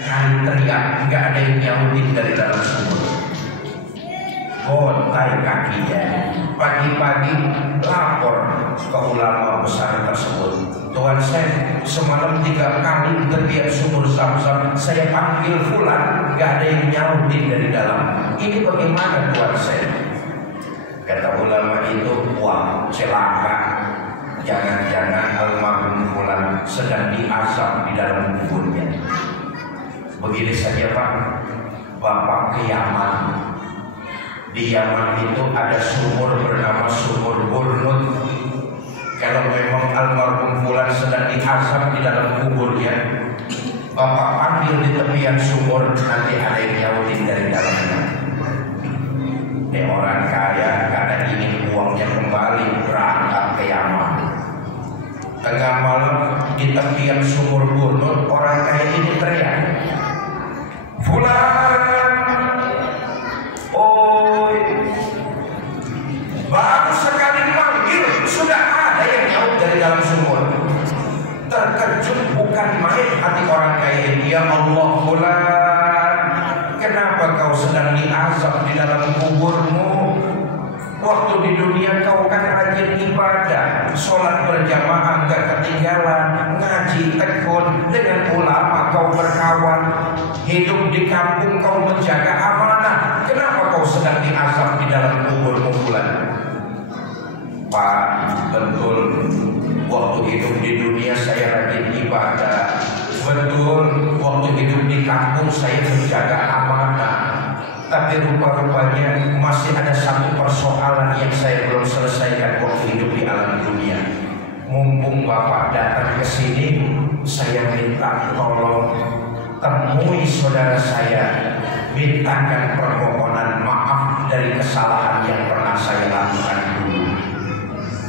teriak, nggak ada yang nyautin dari dalam sumur. Gontai kakinya. Pagi-pagi lapor ke ulama besar tersebut. Tuhan saya semalam 3 kali di tepian sumur Zam-Zam, saya panggil fulan, nggak ada yang nyautin dari dalam. Ini bagaimana Tuhan saya? Kata ulama itu, wah celaka. Jangan-jangan almarhum fulan sedang diazab di dalam kuburnya. Begini saja Pak, Bapak ke Yaman. Di Yaman itu ada sumur bernama Sumur Burnut. Kalau memang almarhum fulan sedang diazab di dalam kuburnya, Bapak panggil di tepian sumur, nanti ada yang nyautin dari dalamnya. Orang kaya karena ingin uangnya kembali berangkat ke Yaman. Tengah malam di tepian Sumur Burnut, orang kaya ini teriak, fulan, oi, baru sekali manggil sudah ada yang nyaut dari dalam sumur. Terkejut bukan main hati orang kaya ini. Ya Allah fulan, kenapa kau sedang diazab di dalam kuburmu? Waktu di dunia kau kan rajin ibadah, sholat berjamaah gak ketinggalan, ngaji tekun, dengan ulama kau berkawan, hidup di kampung kau menjaga amanah. Kenapa kau sedang diazab di dalam kuburmu fulan? Pak, betul, waktu hidup di dunia saya rajin ibadah. Betul, waktu hidup di kampung saya menjaga amanah. Tapi rupa-rupanya masih ada satu persoalan yang saya belum selesaikan waktu hidup di alam dunia. Mumpung Bapak datang ke sini, saya minta tolong temui saudara saya, mintakan permohonan maaf dari kesalahan yang pernah saya lakukan dulu.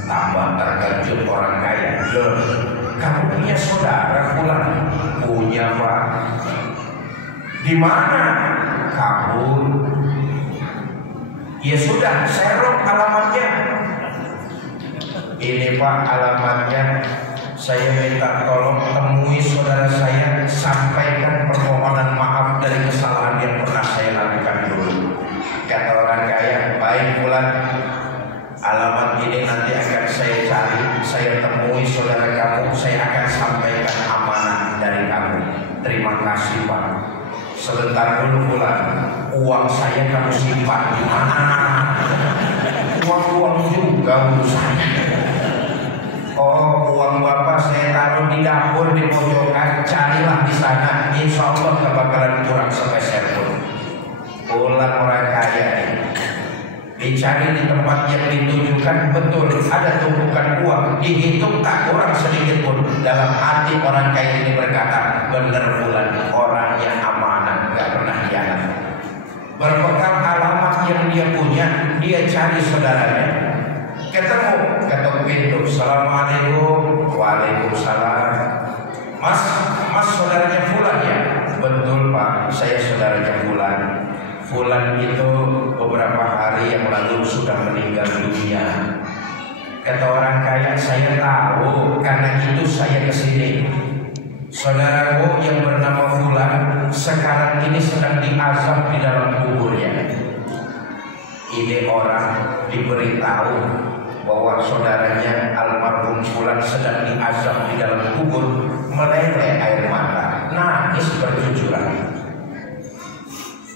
Tambah terkejut orang kaya. Loh, kamu punya saudara fulan? Punya Pak. Di mana? Kabul. Ya sudah, serok alamatnya. Ini Pak alamatnya. Saya minta tolong temui saudara saya, sampaikan permohonan maaf dari kesalahan yang pernah saya lakukan dulu. Kata orang kaya, baik fulan, alamat ini nanti akan saya cari, saya temui saudara kamu, saya akan sampaikan amanah dari kamu. Terima kasih Pak. Sebentar dulu fulan, uang saya kamu simpan di mana? Uang juga urusannya. Oh, uang Bapak saya taruh di dapur di pojokan, carilah di sana. Insya Allah gak bakalan kurang sepeser pun. Pulang orang kaya ini, dicari di tempat yang ditujukan, betul ada tumpukan uang, dihitung tak kurang sedikit pun. Dalam hati orang kaya ini berkata, bener fulan, orang yang amanah, gak pernah hianat. Berbekal alamat yang dia punya, dia cari saudaranya. Ketemu, ketuk pintu. Assalamualaikum. Waalaikumsalam. Mas saudaranya fulan ya? Betul Pak, saya saudaranya fulan. Fulan itu beberapa hari yang lalu sudah meninggal dunia. Kata orang kaya, saya tahu, karena itu saya kesini. Saudaraku yang bernama fulan sekarang ini sedang diazab di dalam kuburnya. Ini orang diberitahu bahwa saudaranya almarhum fulan sedang diazab di dalam kubur, meleleh air mata, nangis bercucuran.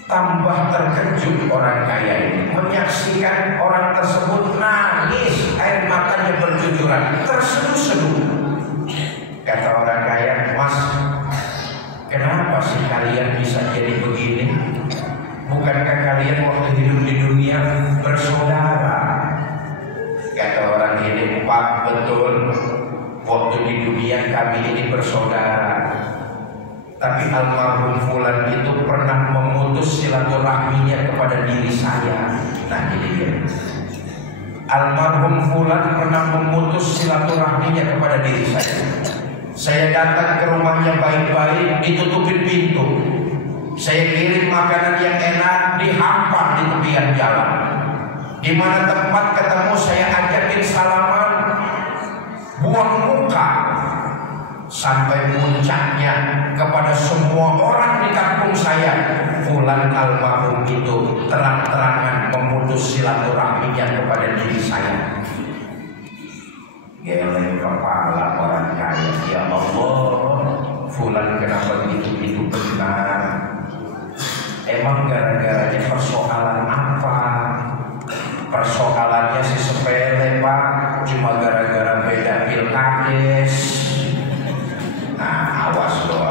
Tambah terkejut orang kaya ini menyaksikan orang tersebut nangis, air matanya bercucuran, terseduh-seduh. Kata orang kaya, Mas, kenapa sih kalian bisa jadi begini? Bukankah kalian waktu hidup di dunia bersaudara? Kata orang ini, Pak, betul, waktu di dunia kami ini bersaudara. Tapi almarhum fulan itu pernah memutus silaturahminya kepada diri saya. Nah ini dia. Almarhum fulan pernah memutus silaturahminya kepada diri saya. Saya datang ke rumahnya baik-baik, ditutupin pintu. Saya kirim makanan yang enak, dihampar di tepian jalan. Di mana tempat ketemu saya ajakin salaman, buang muka. Sampai puncaknya kepada semua orang di saya, fulan almarhum itu terang-terangan memutus silaturahminya kepada diri saya. Geleng kepala orang kaya, ya Allah, fulan kenapa gitu benar? Emang gara-garanya persoalan apa? Persoalannya si sepele Pak, cuma gara-gara beda pilkades. Nah, awas lo.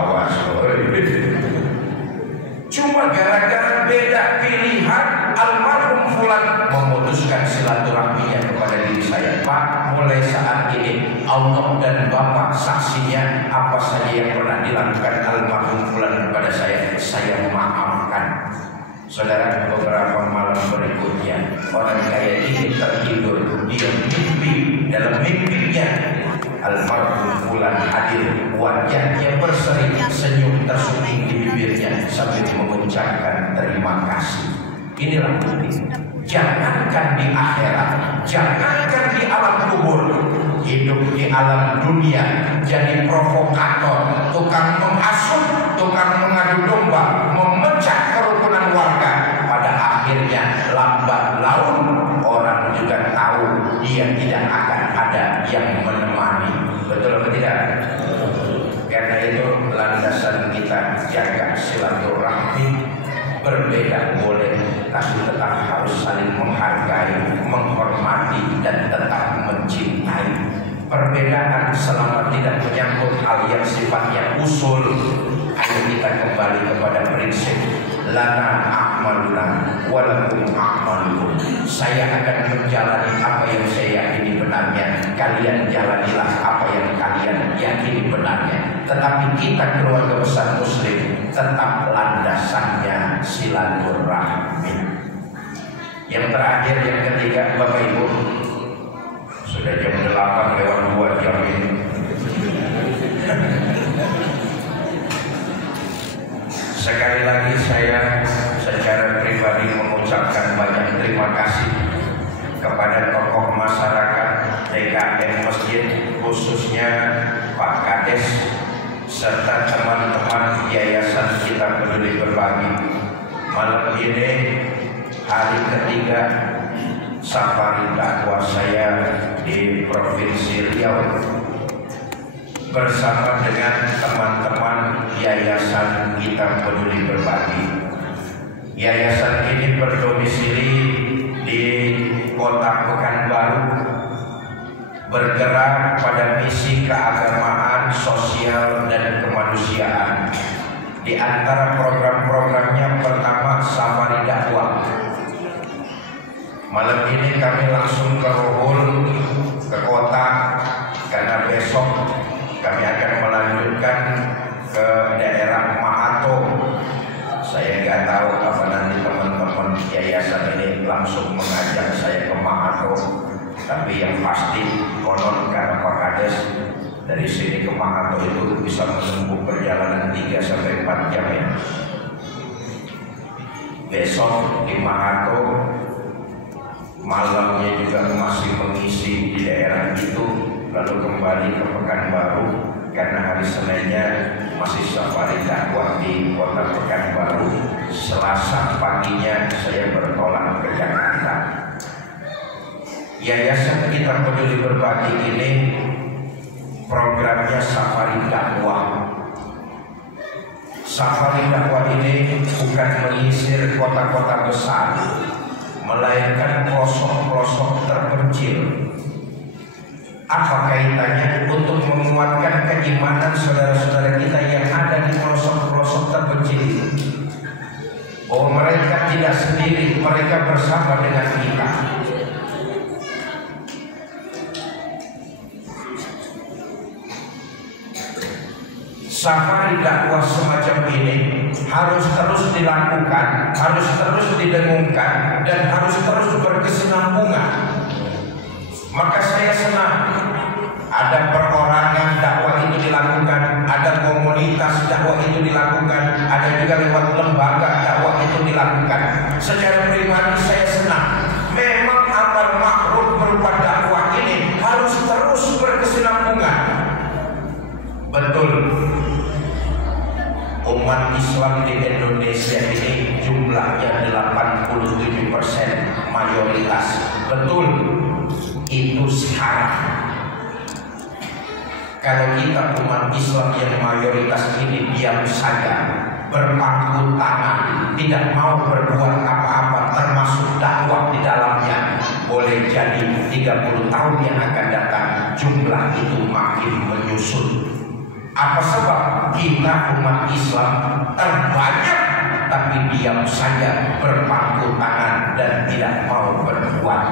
Cuma gara-gara beda pilihan, almarhum fulan memutuskan silaturahminya kepada diri saya. Pak, mulai saat ini Allah dan Bapak saksinya, apa saja yang pernah dilakukan almarhum fulan kepada saya maafkan. Saudara, beberapa malam berikutnya orang kaya ini tertidur, dia mimpi, dalam mimpinya almarhum fulan hadir, wajahnya berseri, senyum tersungging di bibirnya sambil mengucapkan terima kasih. Inilah bukti. Jangankan di akhirat, jangankan di alam kubur, hidup di alam dunia jadi provokator, tukang menghasut, tukang mengadu domba, memecah kerukunan warga. Pada akhirnya lambat laun orang juga tahu dia tidak akan ada yang menemani. Betul atau tidak? Karena itu landasan kita jaga silaturahmi. Berbeda boleh, tapi tetap harus saling menghargai, menghormati, dan tetap mencintai. Perbedaan selama tidak menyangkut hal yang sifatnya usul, ayo kita kembali kepada prinsip lana a'maluna walakum a'malukum. Saya akan menjalani apa yang saya yakini benarnya, kalian jalanilah apa yang kalian yakini benarnya. Tetapi kita keluarga besar muslim tetap landasannya silaturahmi. Yang terakhir, yang ketiga, Bapak Ibu, sudah jam 8 lewat 2 jam ini. Sekali lagi saya secara pribadi mengucapkan banyak terima kasih kepada tokoh masyarakat DKM Masjid, khususnya Pak Kades, serta teman-teman Yayasan Kita Peduli Berbagi. Malam ini hari ketiga safari dakwah saya di Provinsi Riau bersama dengan teman-teman Yayasan Kita Peduli Berbagi. Yayasan ini berdomisili di Kota Pekanbaru, bergerak pada misi keagamaan, sosial, dan kemanusiaan. Di antara program-programnya pertama safari dakwah. Malam ini kami langsung ke Ruhul, ke kota, karena besok kami akan melanjutkan ke daerah Mahato. Saya nggak tahu apa nanti teman-teman yayasan ini langsung mengajak saya ke Mahato. Tapi yang pasti konon karena Pak Kades dari sini ke Mahato itu bisa menempuh perjalanan 3-4 jam ya. Besok di Mahato, malamnya juga masih mengisi di daerah itu, lalu kembali ke Pekanbaru karena hari Seninnya masih safari dakwah di Kota Pekanbaru. Selasa paginya saya bertolak ke Jakarta. Yayasan Kita Peduli Berbagi ini programnya safari dakwah. Safari dakwah ini bukan menyisir kota-kota besar, melainkan pelosok-pelosok terpencil. Apa kaitannya? Untuk menguatkan keimanan saudara-saudara kita yang ada di pelosok-pelosok terpencil, bahwa mereka tidak sendiri, mereka bersama dengan kita. Safari dakwah semacam ini harus terus dilakukan, harus terus didengungkan, dan harus terus berkesinambungan. Maka saya senang ada perorangan dakwah itu dilakukan, ada komunitas dakwah itu dilakukan, ada juga lewat lembaga dakwah itu dilakukan. Secara pribadi saya senang. Memang amar ma'ruf berupa dakwah ini harus terus berkesinambungan. Betul. Umat Islam di Indonesia ini jumlahnya 87% mayoritas. Betul, itu sekarang. Kalau kita umat Islam yang mayoritas ini diam saja, berpangku tangan, tidak mau berbuat apa-apa termasuk dakwah di dalamnya, boleh jadi 30 tahun yang akan datang jumlah itu makin menyusut. Apa sebab? Kita umat Islam terbanyak tapi diam saja, berpangku tangan dan tidak mau berbuat.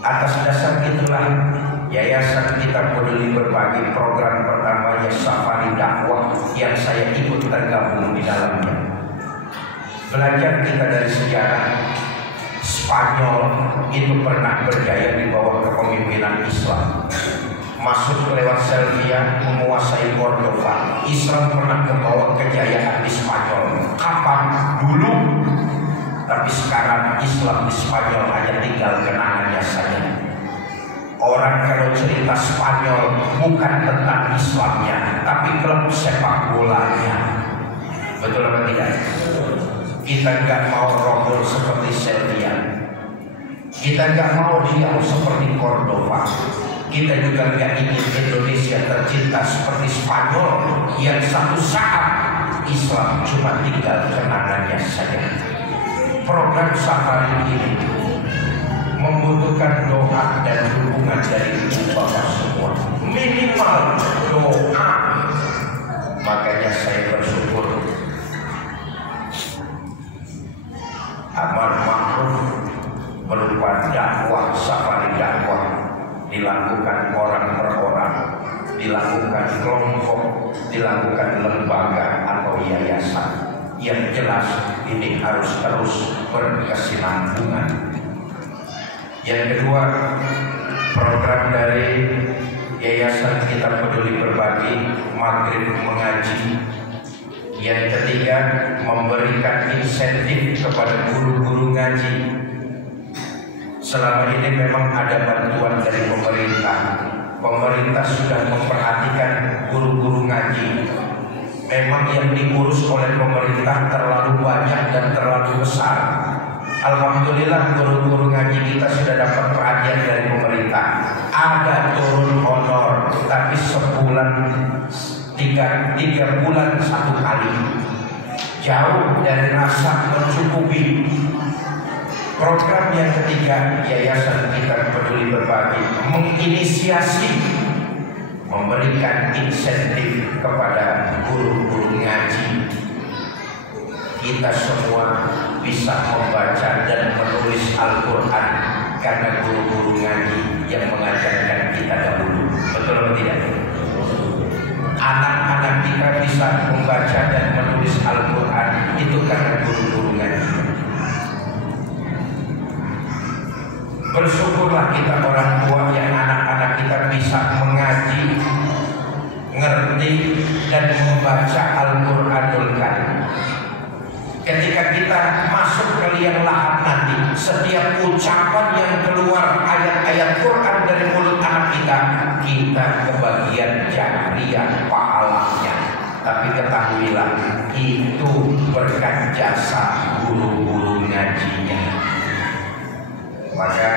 Atas dasar itulah Yayasan Kita Peduli Berbagi program pertamanya Safari Dakwah yang saya ikut tergabung di dalamnya. Belajar kita dari sejarah, Spanyol itu pernah berjaya di bawah kepemimpinan Islam. Masuk lewat Sevilla, menguasai Cordova. Islam pernah membawa kejayaan di Spanyol. Kapan? Dulu. Tapi sekarang Islam di Spanyol hanya tinggal kenangannya saja. Orang kalau cerita Spanyol bukan tentang Islamnya, tapi klub sepak bolanya. Betul apa tidak? Kita nggak mau roboh seperti Sevilla. Kita nggak mau Riau seperti Cordova. Kita juga nggak ingin Indonesia tercinta seperti Spanyol yang satu saat Islam cuma tinggal kenangannya saja. Program safari ini membutuhkan doa dan dukungan dari Bapak semua, minimal doa. Makanya saya bersyukur amar ma'ruf berupa dakwah, safari dakwah dilakukan orang per orang, dilakukan kelompok, dilakukan lembaga atau yayasan. Yang jelas ini harus terus berkesinambungan. Yang kedua, program dari Yayasan Kita Peduli Berbagi, Maghrib mengaji. Yang ketiga, memberikan insentif kepada guru-guru ngaji. Selama ini memang ada bantuan dari pemerintah. Pemerintah sudah memperhatikan guru-guru ngaji. Memang yang diurus oleh pemerintah terlalu banyak dan terlalu besar. Alhamdulillah guru-guru ngaji kita sudah dapat perhatian dari pemerintah. Ada turun honor, tapi sebulan tiga bulan satu kali. Jauh dari rasa mencukupi. Program yang ketiga, Yayasan Kita Peduli Berbagi menginisiasi memberikan insentif kepada guru-guru ngaji. Kita semua bisa membaca dan menulis Al-Quran karena guru-guru ngaji yang mengajarkan kita dahulu. Betul atau tidak? Anak-anak kita bisa membaca dan menulis Al-Quran itu karena guru-guru ngaji. Bersyukurlah kita orang tua yang anak-anak kita bisa mengaji, ngerti dan membaca Al-Quranul Karim. Ketika kita masuk ke liang lahat nanti, setiap ucapan yang keluar ayat-ayat Quran dari mulut anak kita, kita kebagian jariyah pahalanya. Tapi ketahuilah, itu berkat jasa guru-guru ngajinya. Maka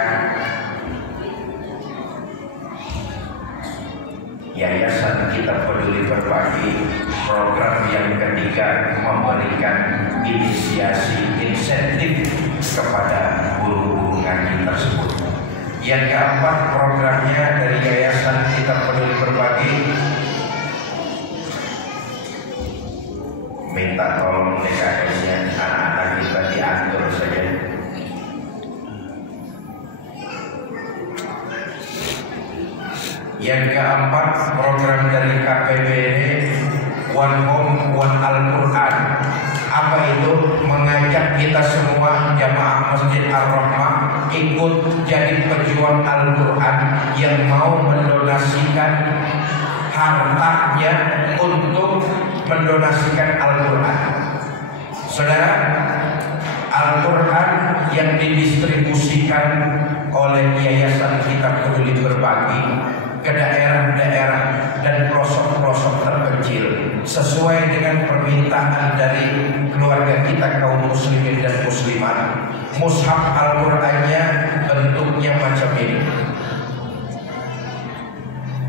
Yayasan Kita Peduli Berbagi program yang ketiga memberikan inisiasi insentif kepada guru-guru ngaji tersebut. Yang keempat, programnya dari Yayasan Kita Peduli Berbagi minta tolong DKS-nya anak-anak kita diatur saja. Yang keempat, program dari KPBD One Home One Al-Quran. Apa itu? Mengajak kita semua jamaah Masjid Ar-Rahmah ikut jadi pejuang Al-Quran yang mau mendonasikan hartanya untuk mendonasikan Al-Quran. Saudara, Al-Quran yang didistribusikan oleh Yayasan Kita Peduli Berbagi ke daerah-daerah dan pelosok-pelosok terpencil sesuai dengan permintaan dari keluarga kita kaum muslimin dan muslimat. Mushaf Al-Qur'annya bentuknya macam ini.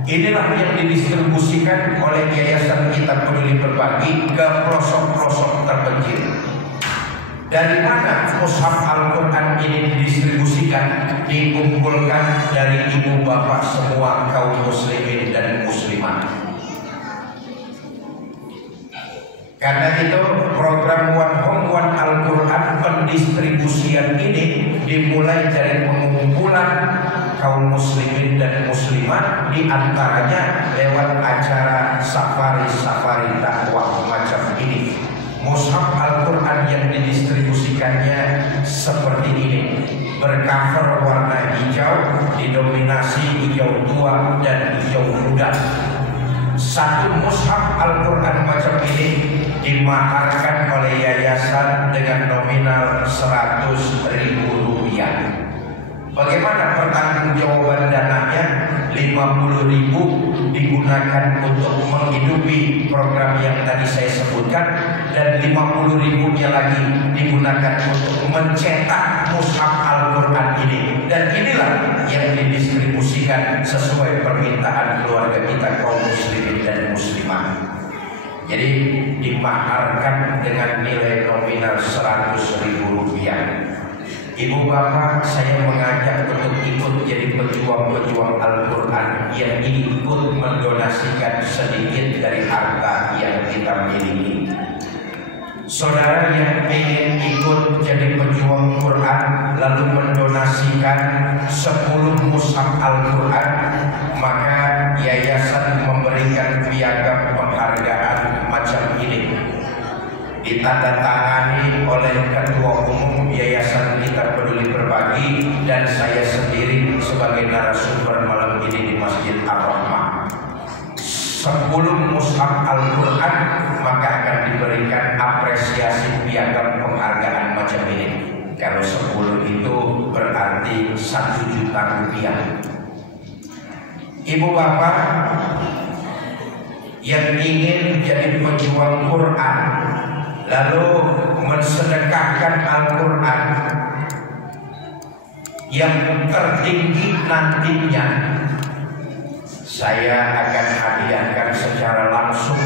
Inilah yang didistribusikan oleh Yayasan Kita Peduli Berbagi ke pelosok-pelosok terpencil. Dari mana mushaf Al-Quran ini didistribusikan? Dikumpulkan dari ibu bapak semua kaum muslimin dan muslimat. Karena itu program One Home One Al-Quran pendistribusian ini dimulai dari pengumpulan kaum muslimin dan muslimat, di antaranya lewat acara safari dakwah macam ini. Mushaf Al-Quran yang didistribusikannya seperti ini, bercover warna hijau, didominasi hijau tua dan hijau muda. Satu mushaf Al-Quran macam ini dimaharkan oleh yayasan dengan nominal 100.000 rupiah. Bagaimana pertanggungjawaban dananya? 50.000 digunakan untuk menghidupi program yang tadi saya sebutkan, dan 50.000-nya lagi digunakan untuk mencetak mushaf Al-Quran ini. Dan inilah yang didistribusikan sesuai permintaan keluarga kita kaum muslimin dan muslimah. Jadi dimaharkan dengan nilai nominal 100.000 rupiah. Ibu bapak, saya mengajak untuk ikut jadi pejuang-pejuang Al-Quran yang ikut mendonasikan sedikit dari harta yang kita miliki. Saudara yang ingin ikut jadi pejuang Quran lalu mendonasikan 10 mushaf Al-Quran, maka yayasan memberikan piagam penghargaan macam ini, ditandatangani oleh Ketua Umum Yayasan Kita Peduli Berbagi dan saya sendiri sebagai narasumber malam ini di Masjid Ar-Rahmah. 10 mushaf Al-Quran, maka akan diberikan apresiasi piagam penghargaan macam ini. Kalau 10 itu berarti 1 juta rupiah. Ibu bapak yang ingin jadi pejuang Quran lalu mensedekahkan Al-Quran yang tertinggi nantinya, saya akan hadiahkan secara langsung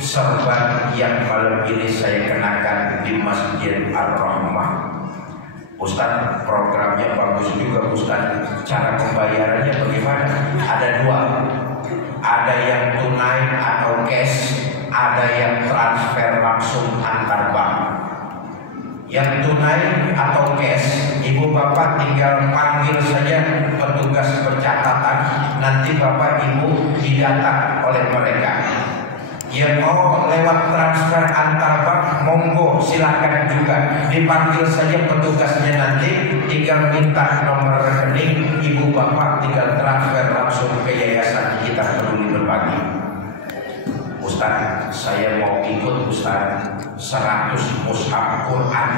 serban yang malam ini saya kenakan di Masjid Ar-Rahmah. Ustaz, programnya bagus juga Ustaz. Cara pembayarannya bagaimana? Ada dua, ada yang tunai atau cash, ada yang transfer langsung antar bank. Yang tunai atau cash, ibu bapak tinggal panggil saja petugas pencatatan, nanti bapak ibu didata oleh mereka. Yang mau lewat transfer antar bank, monggo silakan juga, dipanggil saja petugasnya, nanti tinggal minta nomor rekening, ibu bapak tinggal transfer langsung ke Yayasan Kita Peduli Berbagi. Ustaz, saya mau ikut Ustaz 100 mushaf Quran,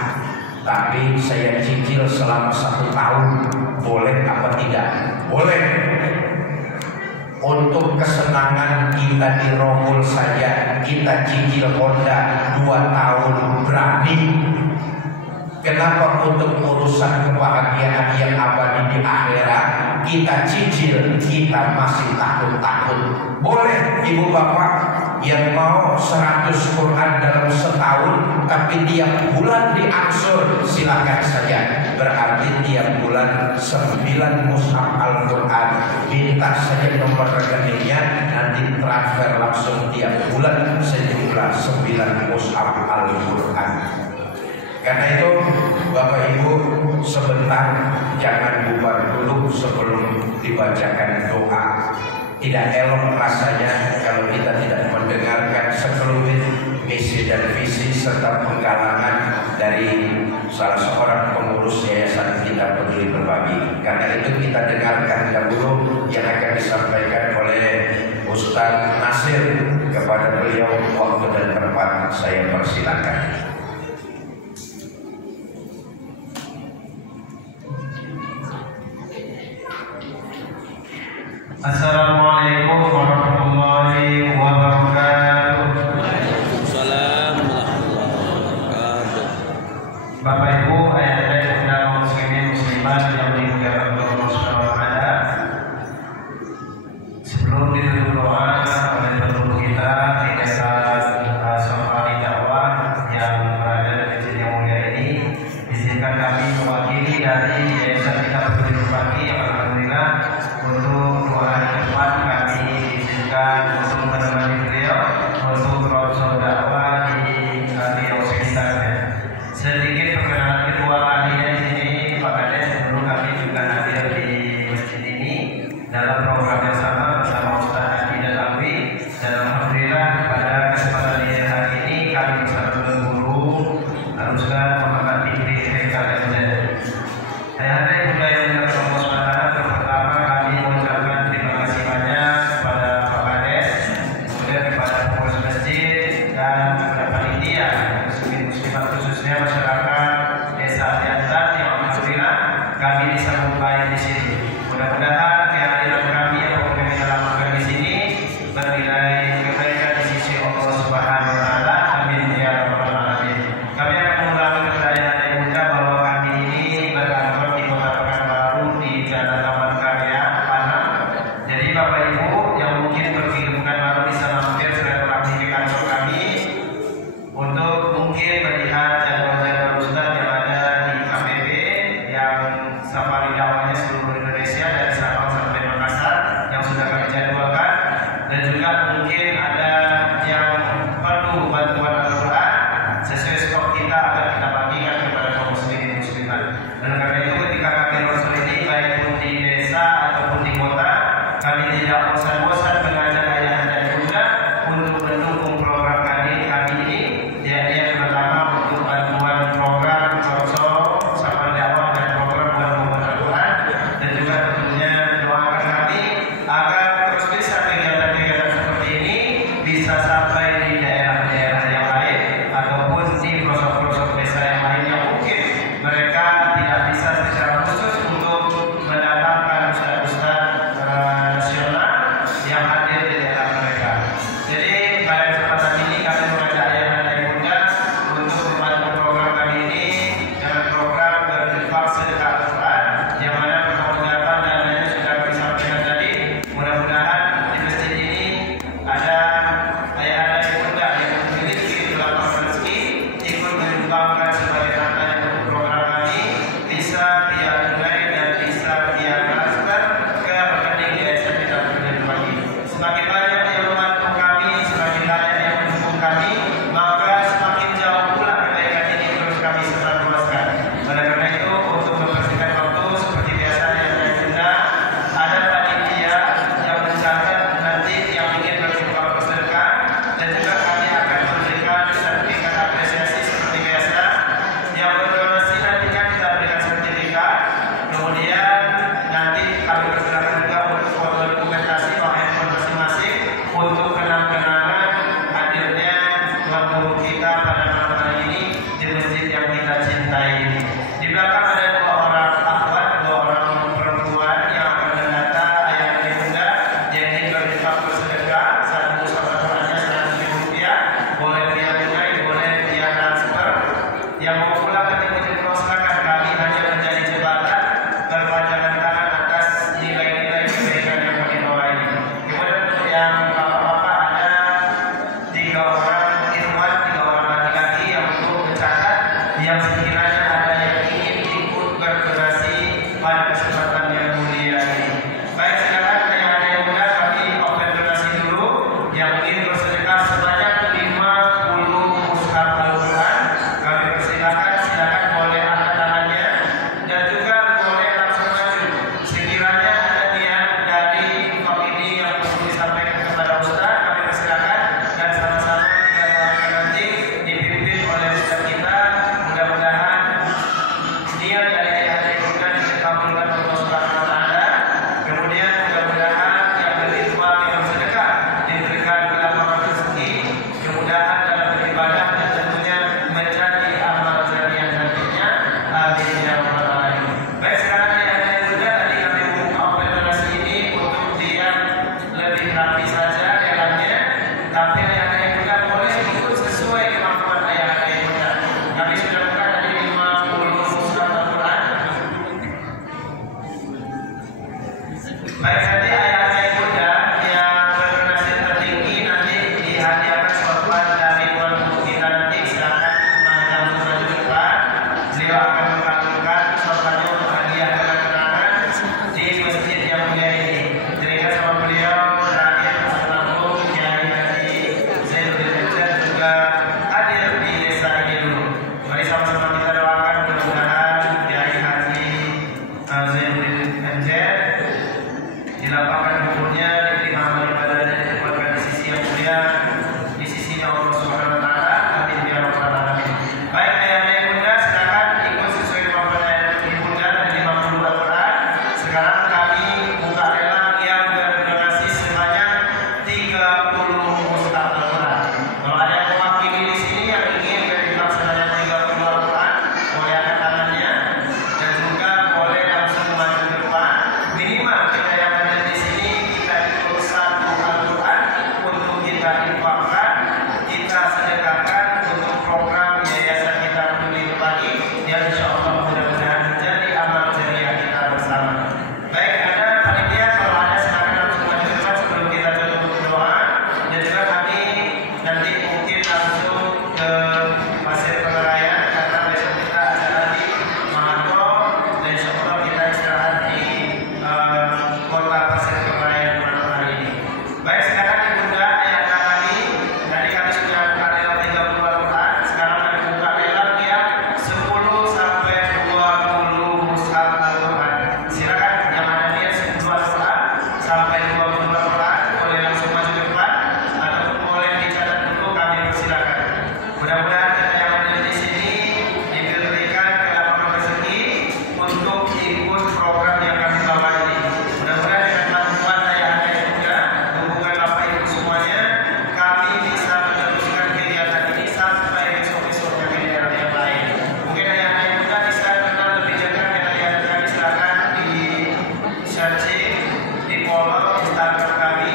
tapi saya cicil selama 1 tahun, boleh apa tidak? Boleh. Untuk kesenangan kita di Rohul saja kita cicil Honda 2 tahun, berani. Kenapa untuk urusan kebahagiaan yang abadi di akhirat kita cicil, kita masih takut-takut? Boleh ibu bapak yang mau 100 Quran dalam setahun tapi tiap bulan diangsur, silakan saja. Berarti tiap bulan 9 mushaf Al-Quran, minta saja nomor rekeningnya, nanti transfer langsung tiap bulan sejumlah 9 mushaf Al-Quran. Karena itu Bapak Ibu, sebentar jangan bubar dulu sebelum dibacakan doa. Tidak elok rasanya kalau kita tidak mendengarkan sekelumit misi dan visi serta penggalangan dari salah seorang pengurus Yayasan Kita Peduli Berbagi. Karena itu kita dengarkan dahulu yang akan disampaikan oleh Ustaz Nasir. Kepada beliau waktu dan tempat saya persilakan. Assalamualaikum untuk kita pada malam hari ini di masjid yang kita cintai ini. Di belakang ada dua orang akhwat, dua orang perempuan yang akan mendata ayah dan bunda yang ingin berinfak bersedekah. Satu sahabatnya 100.000 rupiah, boleh via tunai, boleh via transfer. Yang mau pulang ke Timur Jepang silakan, kami hanya menjadi jembatan berpanjangan tangan atas nilai-nilai kebaikan yang kami bawa ini. Kemudian untuk yang bapak-bapak ada 3 orang ikhwan, 3 orang laki-laki yang untuk mencatat yang sekiranya ada yang ingin ikut berdonasi pada kesempatan yang mulia ini. Baik, silakan ayah dan bunda, kami open donasi dulu. Yang ingin bersedekah sebanyak 50 mushaf Al-Quran, kami persilakan, silakan boleh angkat tangannya dan juga boleh langsung maju. Sekiranya ada niat dari infak ini yang perlu disampaikan kepada Ustaz, kami persilakan dan sama-sama kita doakan nanti dipimpin oleh Ustaz kita. Mudah-mudahan niat dari ayah dan bunda dikabulkan oleh Allah Subhanahu wa taala. Kemudian mudah-mudahan yang berinfak, yang bersedekah diberikan kelapangan rezeki, kemudahan dalam beribadah dan tentunya menjadi amal jariah nantinya. Amin ya rabbal alamin. Baik, sekarang ayah dan bunda, tadi kami buka open donasi ini untuk dia lebih rapi saja dalamnya, tapi ayah dan bunda boleh ikut sesuai kemampuan ayah dan bunda. Kami sudah buka tadi 50 mushaf Al-Quran. Baik, nanti ayah dan bunda yang berdonasi tertinggi nanti dihadiahkan sorban dari tuan guru kita nanti. Silakan langsung maju ke depan. Beliau akan mengagungkan sorbannya untuk hadiah kenang-kenangan di masjid yang mulia ini. Dirikan sama beliau terakhir almarhum Kiai Haji Zainuddin Enjer juga hadir di desa ini dulu. Mari sama-sama kita doakan mudah-mudahan Kiai Haji Zainuddin Enjer dilapangkan umurnya, diterima amal ibadahnya, ditempatkan di sisi yang mulia, di sisinya Allah Subhanahu wa taala. Amin ya rabbal alamin. Baik, ayah dan bunda, silakan ikut sesuai kemampuan ayah dan bunda dari 50 Al-Quran. Sekarang kami buka lelang yang berdonasi sebanyak 30 mushaf Al-Quran. Kalau ada yang mewakili di sini yang ingin berinfak sebanyak 30 Al-Quran, boleh angkat tangannya dan juga boleh langsung maju ke depan. Minimal kita yang ada di sini kita ikut 1 Al-Quran untuk kita infakkan, kita sedekahkan untuk program yayasan kita peduli berbagi yang insya Allah mudah-mudahan menjadi amal jariah kita bersama. Baik, ada panitia, kalau ada silakan langsung maju ke depan sebelum kita tutup doa, dan juga kami nanti mungkin langsung ke Pasir Pengerayaan karena besok kita acara di Mahato dan insya Allah kita istirahat di kota Pasir Pengerayaan malam hari ini. Baik, sekarang ibunda ayah kami tadi kami sudah buka lelang 30 Al-Quran. Sekarang kami buka lelang yang 10 sampai 20 mushaf Al-Quran. Silakan yang ada niat 10 Al-Quran sampai 20 Al-Quran boleh langsung maju ke depan ataupun boleh dicatat dulu, kami persilakan. Mudah-mudahan kita yang ada di sini diberikan kelapangan rezeki untuk ikut program yang kami bawa ini. Mudah-mudahan dengan bantuan ayah dan bunda, dukungan bapak ibu semuanya, kami bisa meneruskan kegiatan ini sampai besok-besoknya ke daerah yang lain. Mungkin ayah dan bunda bisa kenal lebih dekat dengan kegiatan kami, silakan di searching di follow Instagram kami,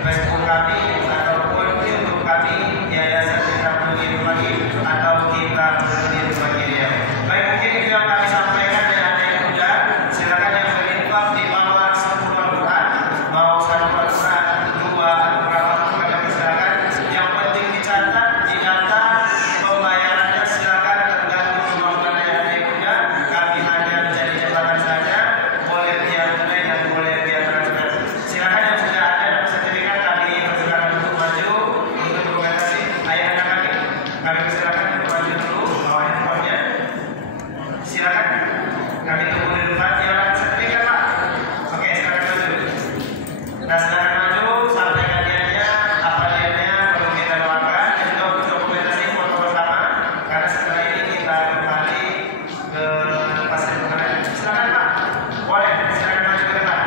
Facebook kami, ataupun YouTube kami, Yayasan Kita Peduli Berbagi atau Kita Peduli Berbagi ya. Baik, mungkin itu yang kami sampaikan ayah dan bunda. Silakan yang berinfak di bawah 10 Al-Quran, mau 1 Al-Quran, 2 atau berapapun kami persilakan. Yang penting dicatat, didata, pembayarannya silakan tergantung kemampuan ayah dan bunda. Kami hanya menjadi jembatan saja, boleh via tunai dan boleh via transfer. Silakan yang sudah ada dapat sertifikat, kami persilakan untuk maju untuk dokumentasi. Ayah dan kami persilakan untuk maju dulu, bawa handphonenya. Silakan, kami tunggu di depan. Silakan sertifikat Pak. Oke, silakan maju. Nah, silakan maju, sampaikan niatnya, apa niatnya, perlu kita doakan, dan juga untuk dokumentasi foto bersama. Karena setelah ini kita kembali ke Pasir Pengerayaan. Silakan Pak, boleh, silakan maju ke depan.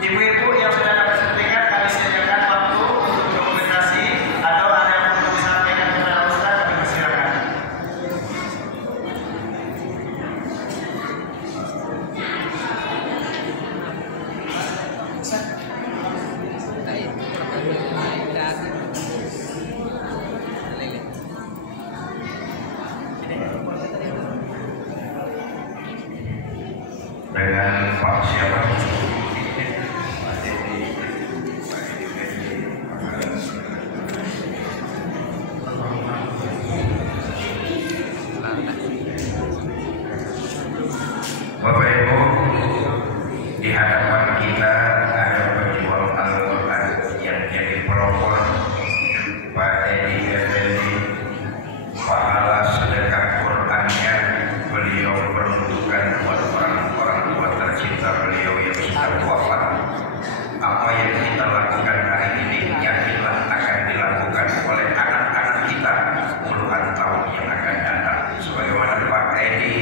Ibu-ibu yang sudah dapat sertifikat, kami sediakan waktu untuk dokumentasi atau ada yang perlu disampaikan dengan Pak siapa? Bapak Ibu, di hadapan kita ada pejuang Al-Quran yang jadi pelopor Pak Edi Effendi. Pahala sedekah Qurannya beliau peruntukkan buat orang-orang tua tercinta beliau yang sudah wafat. Apa yang kita lakukan hari ini yakinlah akan dilakukan oleh anak-anak kita puluhan tahun yang akan datang. Sebagaimana Pak Edi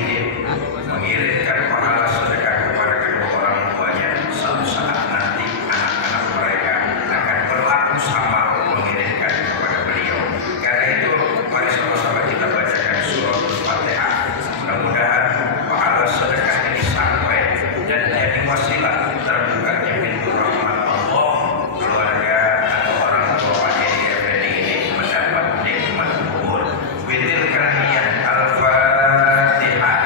mengirimkan pahala sedekah kepada kedua orang tuanya, suatu saat nanti anak-anak mereka akan berlaku sama mengirimkan kepada beliau. Karena itu mari sama-sama kita bacakan surah Al-Fatihah. Mudah-mudahan pahala sedekah ini sampai dan jadi wasilah terbukanya pintu rahmat Allah keluarga atau orang tua Pak Edi Effendi ini mendapat nikmat kubur. Witirkan niat Al-Fatihah.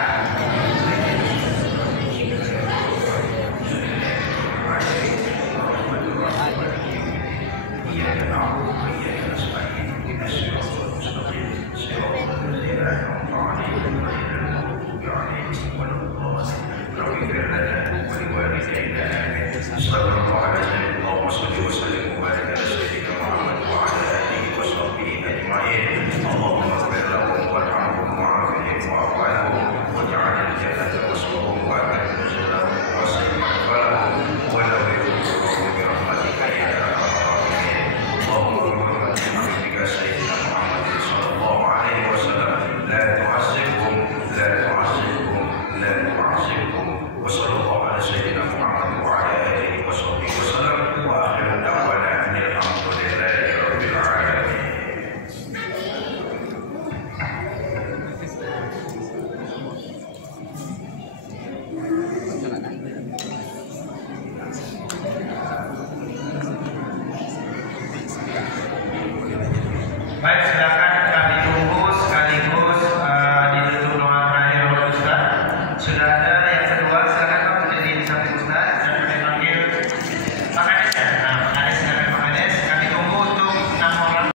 Baik,